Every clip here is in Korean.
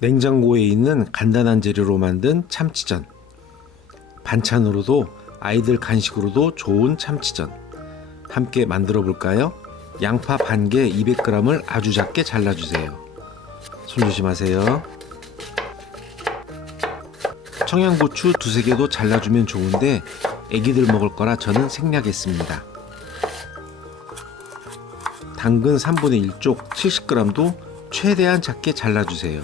냉장고에 있는 간단한 재료로 만든 참치전. 반찬으로도 아이들 간식으로도 좋은 참치전. 함께 만들어 볼까요? 양파 반 개 200g을 아주 작게 잘라주세요. 손 조심하세요. 청양고추 2~3개도 잘라주면 좋은데 애기들 먹을 거라 저는 생략했습니다. 당근 1/3쪽 70g도 최대한 작게 잘라주세요.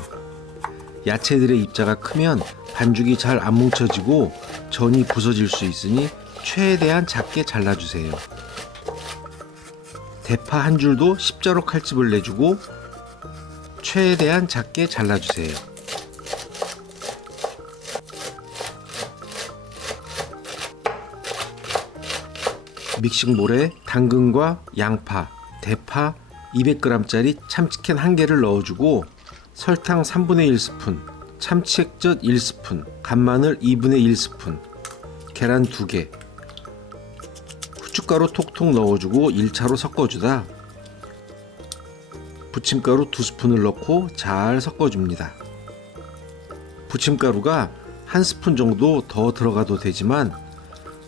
야채들의 입자가 크면 반죽이 잘 안 뭉쳐지고 전이 부서질 수 있으니 최대한 작게 잘라주세요. 대파 한 줄도 십자로 칼집을 내주고 최대한 작게 잘라주세요. 믹싱볼에 당근과 양파, 대파 200g짜리 참치캔 1개를 넣어주고 설탕 1/3스푼, 참치액젓 1스푼, 간마늘 1/2스푼, 계란 2개, 후춧가루 톡톡 넣어주고 1차로 섞어주다 부침가루 2스푼을 넣고 잘 섞어줍니다. 부침가루가 1스푼 정도 더 들어가도 되지만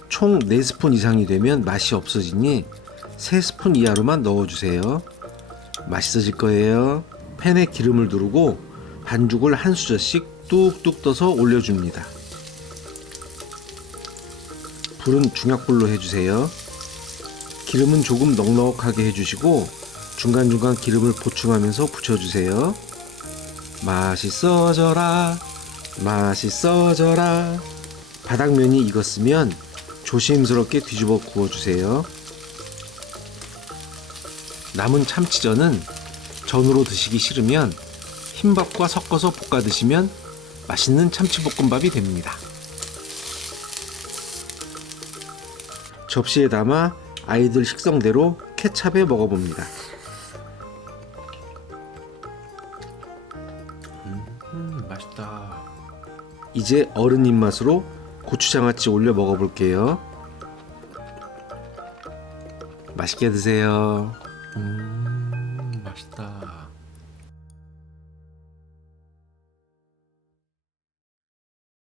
총 4스푼 이상이 되면 맛이 없어지니 3스푼 이하로만 넣어주세요. 맛있어질 거예요. 팬에 기름을 두르고 반죽을 한 수저씩 뚝뚝 떠서 올려줍니다. 불은 중약불로 해주세요. 기름은 조금 넉넉하게 해주시고 중간중간 기름을 보충하면서 붙여주세요. 맛있어져라, 맛있어져라. 바닥면이 익었으면 조심스럽게 뒤집어 구워주세요. 남은 참치전은 전으로 드시기 싫으면 흰밥과 섞어서 볶아 드시면 맛있는 참치볶음밥이 됩니다. 접시에 담아 아이들 식성대로 케찹에 먹어봅니다. 맛있다. 이제 어른 입맛으로 고추장아찌 올려 먹어볼게요. 맛있게 드세요. 맛있다.